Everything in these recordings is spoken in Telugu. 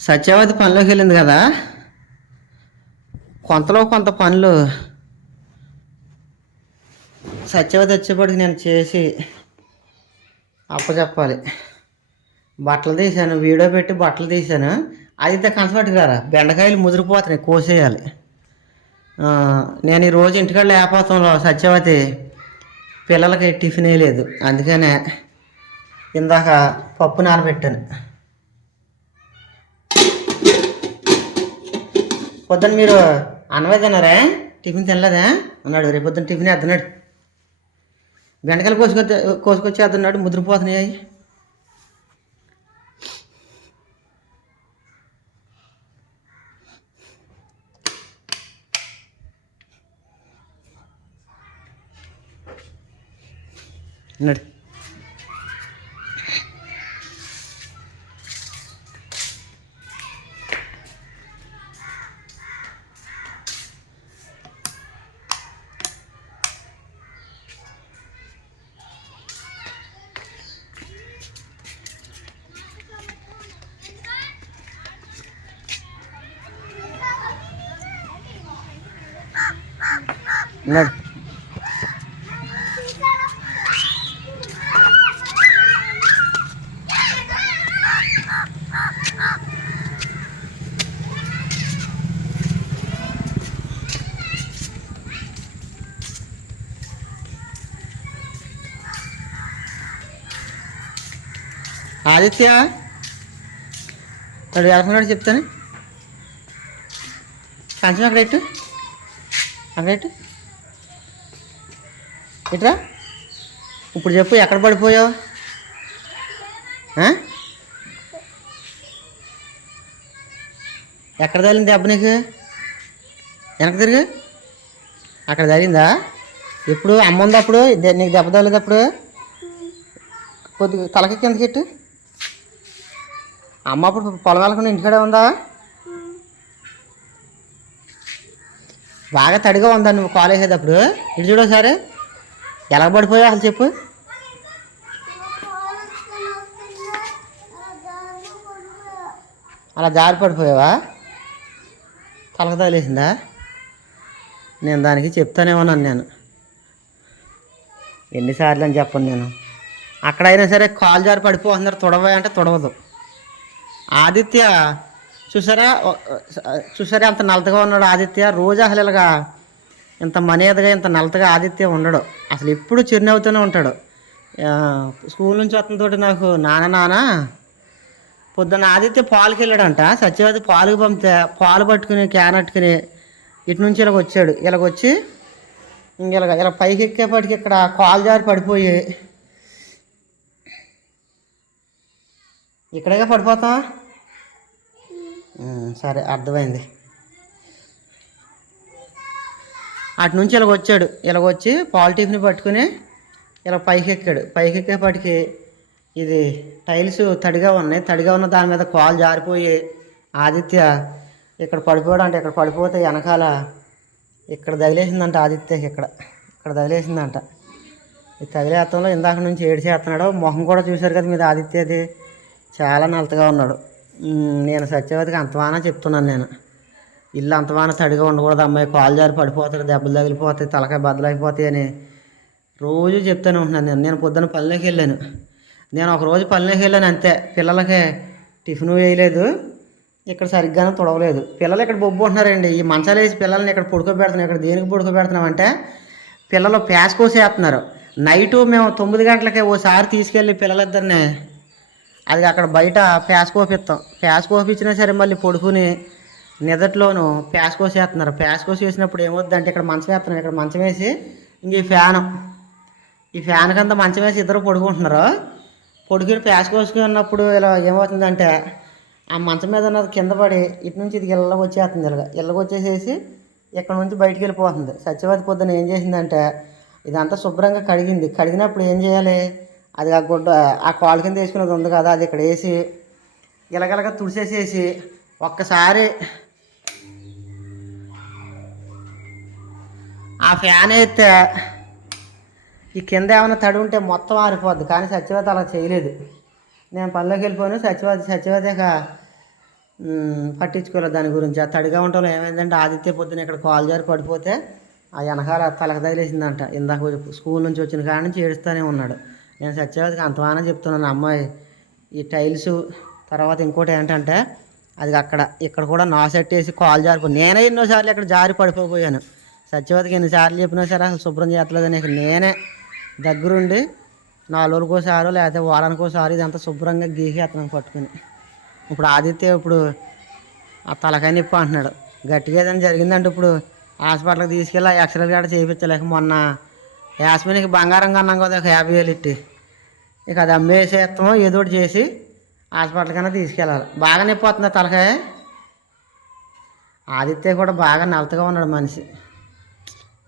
సత్యవతి పనిలోకి వెళ్ళింది కదా? కొంతలో కొంత పనులు. సత్యవతి వచ్చేప్పటికి నేను చేసి అప్పచెప్పాలి. బట్టలు తీశాను వీడియో పెట్టి బట్టలు తీశాను. అది కనసపట్టు కదా బెండకాయలు ముదిరిపోతున్నాయి కోసేయాలి. నేను ఈరోజు ఇంటికాడ లేకపోతాంలో సత్యవతి పిల్లలకి టిఫిన్ వేయలేదు అందుకనే ఇందాక పప్పు నానబెట్టాను. పొద్దున్న మీరు అన్నమే తిన్నారా? టిఫిన్ తినలేదా? అన్నాడు. రేపు పొద్దున్న టిఫిన్ వేస్తున్నాడు. బెండకాయలు కోసుకొచ్చి కోసుకొచ్చి వేస్తున్నాడు. ముద్రపోతున్నాయి అన్నాడు. అన్నాడు ఆదిత్య వాడు వెళ్తున్నాడు చెప్తాను. కంచం అక్కడ ఇట్టు అక్కడ ఇట్టు ఇట్రా? ఇప్పుడు చెప్పు ఎక్కడ పడిపోయావు? ఎక్కడ తగిలింది దెబ్బ నీకు? వెనక తిరిగి. అక్కడ తగిలిందా? ఎప్పుడు? అమ్మ ఉంది అప్పుడు? నీకు దెబ్బ తగలేదు అప్పుడు? కొద్దిగా తలకి కిందకి ఎట్టు. అమ్మ అప్పుడు పొలం వెళ్ళకుండా ఇంటికాడే ఉందా? బాగా తడిగా ఉందా నువ్వు కాల్ వేసేటప్పుడు ఇటు చూడు సరే ఎలా పడిపోయావు అసలు చెప్పు. అలా జారి పడిపోయావా? తలక తగిలేసిందా? నేను దానికి చెప్తానే ఉన్నాను నేను. ఎన్నిసార్లు అని చెప్పను నేను. అక్కడైనా సరే కాలు జారి పడిపోతున్నారు తొడవా అంటే తొడవదు. ఆదిత్య చూసారా? చూసారా అంత నలతగా ఉన్నాడు ఆదిత్య? రోజు అసలు ఇలాగా ఇంత మనేదగా ఇంత నలతగా ఆదిత్య ఉండడు. అసలు ఎప్పుడు చిరునవ్వుతూనే ఉంటాడు. స్కూల్ నుంచి వస్తుంతోటి నాకు నాన్న నాన్న పొద్దున్న ఆదిత్య పాలుకి వెళ్ళాడంట. సత్యవతి పాలుకి పంపితే పాలు పట్టుకుని క్యాన్ పట్టుకుని ఇటు నుంచి ఇలాగ వచ్చాడు. ఇలాగ వచ్చి ఇంక ఇలాగ ఇలా పైకి ఎక్కేపాటికి ఇక్కడ కాలు జారి పడిపోయి. ఇక్కడేగా పడిపోతాం సరే అర్థమైంది. అటు నుంచి ఇలాగ వచ్చాడు. ఇలాగ వచ్చి పాలు టిఫిన్ పట్టుకుని ఇలా పైకి ఎక్కాడు పైకి ఇది టైల్స్ తడిగా ఉన్నాయి. తడిగా ఉన్న దాని మీద కాలు జారిపోయి ఆదిత్య ఇక్కడ పడిపోయాడు అంటే ఇక్కడ పడిపోతే వెనకాల ఇక్కడ తగిలేసిందంట ఆదిత్యకి ఇక్కడ. ఇక్కడ తగిలేసిందంట. ఈ తగిలేత్తంలో ఇందాక నుంచి ఏడు చేస్తున్నాడు మొహం కూడా చూశారు కదా మీద ఆదిత్యది చాలా నలతగా ఉన్నాడు. నేను సత్యవతికి అంతవానా చెప్తున్నాను నేను. ఇల్లు అంతవాన తడిగా ఉండకూడదు అమ్మాయి. కాలు జారి పడిపోతారు దెబ్బలు తగిలిపోతాయి తలకాయ బద్దలైపోతాయి అని రోజు చెప్తూనే ఉంటున్నాను నేను. నేను పొద్దున్న పనిలోకి వెళ్ళాను. నేను ఒక రోజు పనిలోకి వెళ్ళాను అంతే. పిల్లలకి టిఫిన్ వేయలేదు. ఇక్కడ సరిగ్గానే తుడవలేదు. పిల్లలు ఇక్కడ బొబ్బు ఉంటున్నారండి. ఈ మంచాలు వేసి పిల్లల్ని ఇక్కడ పడుకోబెడుతున్నాం. ఇక్కడ దేనికి పడుకోబెడుతున్నామంటే పిల్లలు ప్యాస్ కోసేస్తున్నారు. నైటు మేము తొమ్మిది గంటలకే ఓసారి తీసుకెళ్ళి పిల్లలిద్దరిని అది అక్కడ బయట ప్యాస్ కోపిస్తాం. ప్యాస్ కోపించినా సరే మళ్ళీ పడుకుని నిదట్లోను ప్యాస్ వేస్తున్నారు ప్యాస్కోసి వేసినప్పుడు ఏమవుద్దంటే ఇక్కడ మంచం వేస్తున్నారు. ఇక్కడ మంచం వేసి ఇంక ఈ ఫ్యాను ఈ ఫ్యాన్ కింద మంచం వేసి ఇద్దరు పడుకుంటున్నారు. పడుకుని ప్యాస్ ఉన్నప్పుడు ఇలా ఏమవుతుందంటే ఆ మంచం మీద ఉన్నది కింద పడి ఇటు నుంచి ఇది ఇళ్ళకి వచ్చేస్తుంది ఇలాగ. ఇళ్ళకి వచ్చేసేసి ఇక్కడ నుంచి బయటికి వెళ్ళిపోతుంది. సత్యవతి పొద్దున ఏం చేసిందంటే ఇదంతా శుభ్రంగా కడిగింది. కడిగినప్పుడు ఏం చేయాలి? అది ఆ గుడ్డ ఆ కాలు కింద వేసుకున్నది ఉంది కదా అది ఇక్కడ వేసి ఇలగలగా తుడిసేసేసి ఒక్కసారి ఆ ఫ్యాన్ అయితే ఈ కింద ఏమైనా తడి ఉంటే మొత్తం ఆరిపోద్ది. కానీ సత్యవతి అలా చేయలేదు. నేను పనిలోకి వెళ్ళిపోయాను. సత్యవతి సత్యవతి పట్టించుకోలేదు దాని గురించి. ఆ తడిగా ఉండటంలో ఏమైందంటే ఆదిత్య పొద్దున ఇక్కడ కాల్ జారి పడిపోతే ఆ వెనకాల తలక తగిలేసిందంట. ఇందాక స్కూల్ నుంచి వచ్చిన కాడ నుంచి ఏడుస్తూనే ఉన్నాడు. నేను సత్యవతికి అంతమానం చెప్తున్నాను. అమ్మాయి ఈ టైల్స్ తర్వాత ఇంకోటి ఏంటంటే అది అక్కడ ఇక్కడ కూడా నా సెట్ వేసి కాల్ జారిపో నేనే ఎన్నోసార్లు ఇక్కడ జారి పడిపోయాను సత్యవతికి ఎన్నిసార్లు చెప్పినా సరే అసలు శుభ్రం చేయట్లేదు ఇక నేనే దగ్గరుండి నాలుగు రోజుకోసారో లేకపోతే వారానికోసారి ఇదంతా శుభ్రంగా గీకి అతను పట్టుకుని. ఇప్పుడు ఆదిత్య ఇప్పుడు ఆ తలకాయ నొప్పి అంటున్నాడు. గట్టిగా ఏదైనా జరిగిందంటే ఇప్పుడు హాస్పిటల్కి తీసుకెళ్ళి ఆ ఎక్స్రే కూడా చేయించలేక మొన్న యాస్మిన్కి బంగారం కన్నాం కదా ఒక యాభై వేలు ఇట్టి. ఇక అది అమ్మేసేస్తామో ఏదో ఒకటి చేసి హాస్పిటల్ కన్నా తీసుకెళ్ళాలి. బాగా నొప్పి వస్తుంది తలకాయ. ఆదిత్య కూడా బాగా నలతగా ఉన్నాడు మనిషి.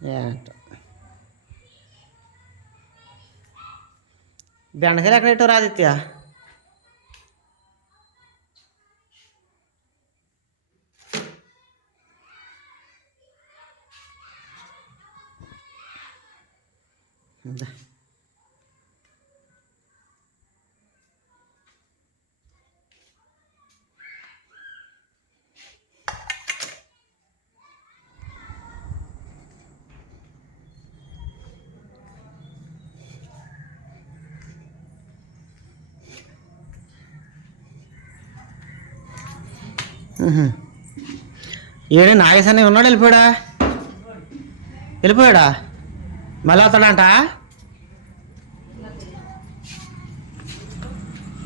ఏంటో బెండకాయలు ఎక్కడ పెట్టారు ఏడే నాగేశన్న ఉన్నాడు వెళ్ళిపోయాడా? వెళ్ళిపోయాడా? మళ్ళీ వస్తాడంట?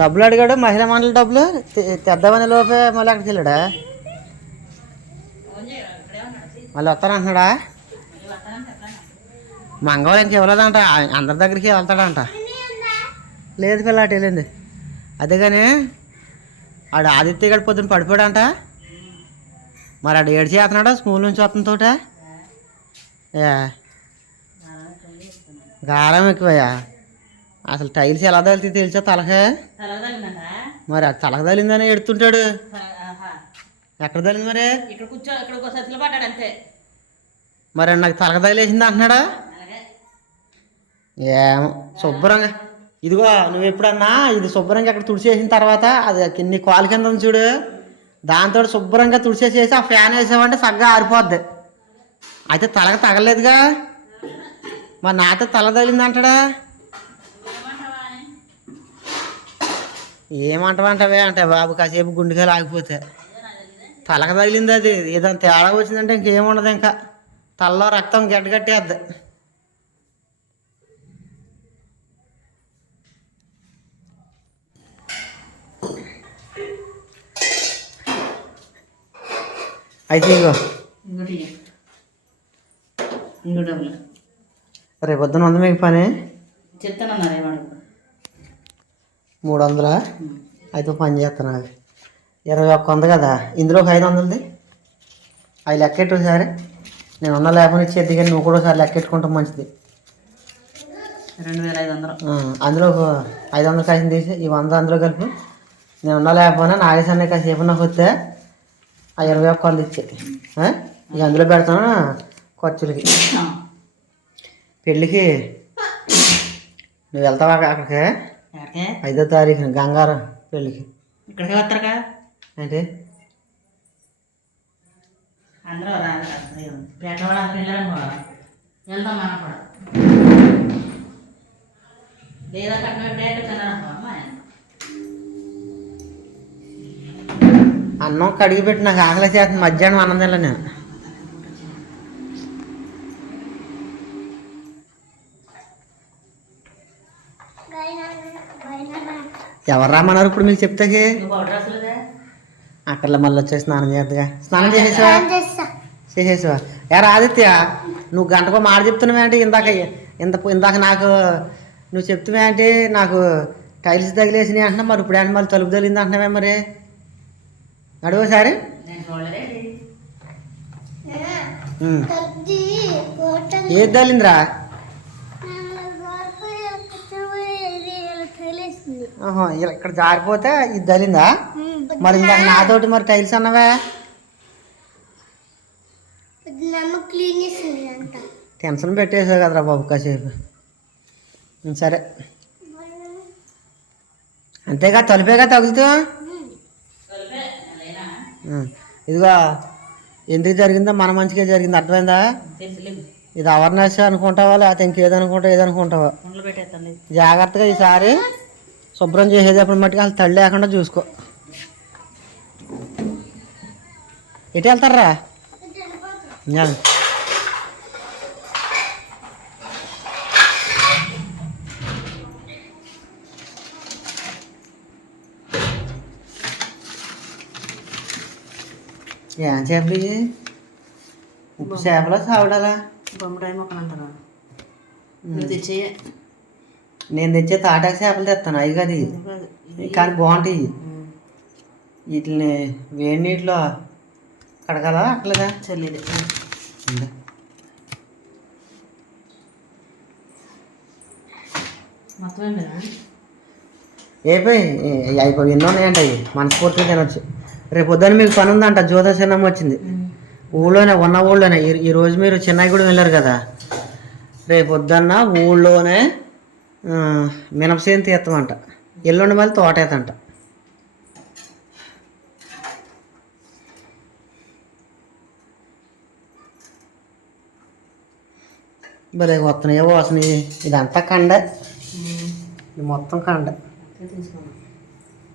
డబ్బులు అడిగాడు మహిళ మండలి డబ్బులు తెద్దామని లోపే మళ్ళీ అక్కడికి వెళ్ళాడా? మళ్ళీ వస్తానంటున్నాడా? మంగవాళ్ళు ఇంక ఇవ్వలేదంట అందరి దగ్గరికి వెళ్తాడంట. లేదు పిల్ల అటు వెళ్ళింది. అదే కానీ ఆడు ఆదిత్య గడి పొద్దున పడిపోయాడంట? మరి ఆడు ఏడు చేస్తున్నాడా? స్కూల్ నుంచి వస్తుందోట ఏ గారం ఎక్కువయా అసలు టైల్స్ ఎలా తగిలితే తెలుసా తలకే? మరి అది తలక తగిలిందని ఎడుతుంటాడు. ఎక్కడ తగిలింది మరి? ఇక్కడ కూర్చో ఇక్కడ పడ్డాడు అంతే మరి నాకు తలక తగిలేసింది అంటున్నాడా? ఏమో శుభ్రంగా ఇదిగో నువ్వు ఎప్పుడన్నా ఇది శుభ్రంగా అక్కడ తుడిచేసిన తర్వాత అది కిన్ని కాలు కింద ఉంది చూడు. దాంతో శుభ్రంగా తుడిచేసేసి ఆ ఫ్యాన్ వేసామంటే సగ్గా ఆరిపోద్ది. అయితే తలకు తగలేదుగా. మరి నాతో తల తగిలింది అంటాడా ఏమంటావంటావే అంటే బాబు కాసేపు గుండెకాయలు ఆగిపోతే. తలకు తగిలింది అది. ఏదైనా తేడా వచ్చిందంటే ఇంకేముండదు ఇంకా. తలలో రక్తం గడ్డగట్టేద్ది అయితే. ఇంకో రేపు పొద్దున ఉంది మీకు పని? మూడు వందలా? అయితే పని చేస్తాను అది ఇరవై ఒక్క ఉంది కదా? ఇందులో ఒక ఐదు వందలది. అవి లెక్కెట్టు సరే నేను ఉన్న లేకుండా ఇచ్చేది కానీ నువ్వు కూడా ఒకసారి లెక్కెట్టుకుంటాం మంచిది. రెండు వేల ఐదు వందలు. అందులో ఒక ఐదు వందలు కాసిన తీసి ఈ వంద అందులో కలిపి నేను ఉన్న లేకపోయినా నాగేశాన్ని కాసేపు నాకు వస్తే ఆ ఇరవై ఒక్క వంద ఇచ్చే ఆ? ఇక అందులో పెడతాను ఖర్చులకి. పెళ్ళికి నువ్వు వెళ్తావా అక్కడికి? ఐదో తారీఖున గంగారం పెళ్ళికి. ఇక్కడికి వస్తారుగా? అంటే అందరూ రాదు పేట వాళ్ళు అందరూ వెళ్ళారనుకో వెళ్దాం మనం కూడా. లేదా కట్టిన డేట్ అమ్మాయి. అన్నం కడిగి పెట్టి నాకు ఆకలి చేస్తుంది. మధ్యాహ్నం అన్నం తినలే నేను. ఎవరు రమ్మన్నారు ఇప్పుడు మీకు చెప్తాకి? అసలుదే అక్కడ మళ్ళీ వచ్చేసి స్నానం చేద్దుగా. స్నానం చేసేసావా? చేసేసావా? యారా ఆదిత్య నువ్వు గంటకో మాట చెప్తున్నావేంటి ఇందాక ఇంత ఇందాక నాకు నువ్వు చెప్తున్నావేంటి నాకు టైల్స్ తగిలేసినాయి అంటున్నా మరి ఇప్పుడు మళ్ళీ తలుపు తగిలింది అంటున్నావే మరి? చూడలేదేంటి ఏది ఇలా ఇక్కడ జారిపోతే ఇది తగిలిందా మరి ఇందాక నాతోటి మరి టైల్స్ అన్నవే? టెన్షన్ పెట్టేసావు కదరా బాబు కాసేపు. సరే. అంతేగా తలుపేగా తగులుతూ. ఇదిగో ఎందుకు జరిగిందో? మన మంచిగా జరిగింది. అర్థమైందా? ఇది అవర్నెస్ అనుకుంటావా? లేకపోతే ఇంకేదనుకుంటావా ఏదనుకుంటావా? జాగ్రత్తగా ఈసారి శుభ్రం చేసేటప్పుడు మట్టుకు వాళ్ళు తడి లేకుండా చూసుకో. ఎటు వెళ్తారా? ఏం చేపలు ఇవి ఉప్పు చేపలా సావిడాలా బొమ్మడాయి మొక్కలు అంటారా నువ్వు తెచ్చేయే నేను తెచ్చే తాటాకు చేపలు తెస్తాను అవి కదా. కానీ బాగుంటాయి వీటిని వేడి నీటిలో కడగాలా అట్లేదా చల్లేదు? మొత్తం ఏ- అయిపోయి ఎన్నో ఉన్నాయంట అవి మనస్ఫూర్తిగా తినొచ్చు రేపు పొద్దున్న మీకు పని ఉందంట జ్యోత చిన్నమ్మ వచ్చింది ఊళ్ళోనే ఉన్న ఊళ్ళోనే ఈ- రోజు మీరు చిన్నగూడెం వెళ్ళారు కదా? రేపు పొద్దున్న ఊళ్ళోనే మినపసేను తీస్తామంట. ఎల్లుండి మళ్ళీ తోటేతంట భలే వస్తున్నాయో వాసనవి ఇదంతా కండ. ఇది మొత్తం కండ.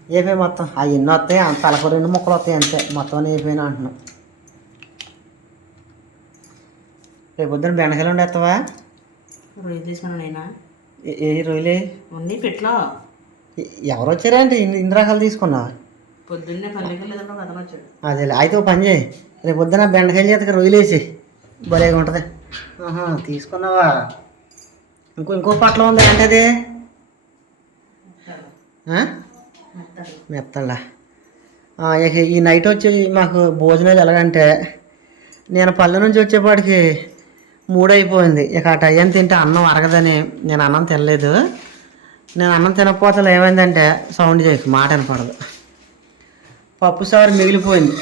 ఏపీ మొత్తం? ఆ ఎన్ని వస్తాయి అంత తలకు రెండు ముక్కలు వస్తాయి అంతే. మొత్తం ఏపీనా అంటున్నాం. రేపు పొద్దున్న బెండకాయలు ఉండేస్తావా రొయ్యలు తీసుకున్నాను నేనా? ఏ- రొయ్యలే? ఉంది పెట్లో ఎవరు వచ్చారంటే? ఇన్ని రకాలు తీసుకున్నావా? పొద్దున్నే పల్లెకి లేదంటే ఒక అతను వచ్చాడు. అదే అయితే ఓ పని చేయి. రేపు పొద్దున బెండకాయలు చేతకి రొయ్యలు వేసి భలేగా ఉంటుంది. ఆహా తీసుకున్నావా? ఇంకో ఇంకో పట్ల ఉంది అంటే అది? మెత్తళ్ళ ఇక ఈ నైట్ వచ్చి మాకు భోజనాలు ఎలాగంటే నేను పల్లె నుంచి వచ్చేపాటికి మూడైపోయింది. ఇక ఆ టైం తింటే అన్నం అరగదని నేను అన్నం తినలేదు. నేను అన్నం తినకపోతే ఏమైందంటే సౌండ్ చేయకు మాట వినపడదు. పప్పు సారు మిగిలిపోయింది.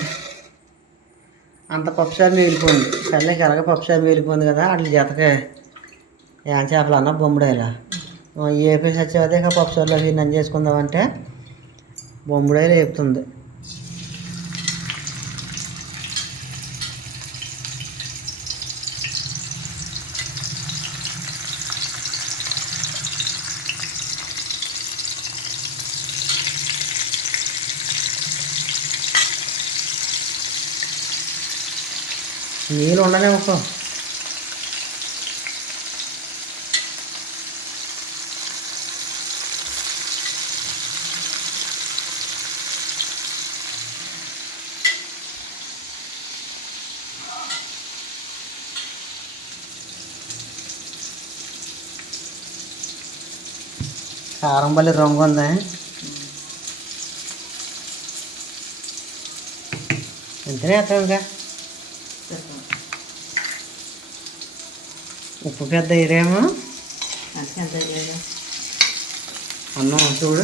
అంత పప్పు సారు మిగిలిపోయింది. సర్లేకి ఎలాగ పప్పు సారు మిగిలిపోయింది కదా అట్లా జతకే ఏం చేపలు అన్న బొమ్మడేలా ఏ పీస్ ఇక పప్పు సార్లో నన్ను చేసుకుందామంటే బొమ్మిడాయిలు వేపుతుంది నీళ్ళు ఉండనే కారం బల్లి రంగు ఉందా. ఎంతనే వేస్తాం ఇంకా? ఉప్పు పెద్ద ఇరేమో. అన్నం చూడు.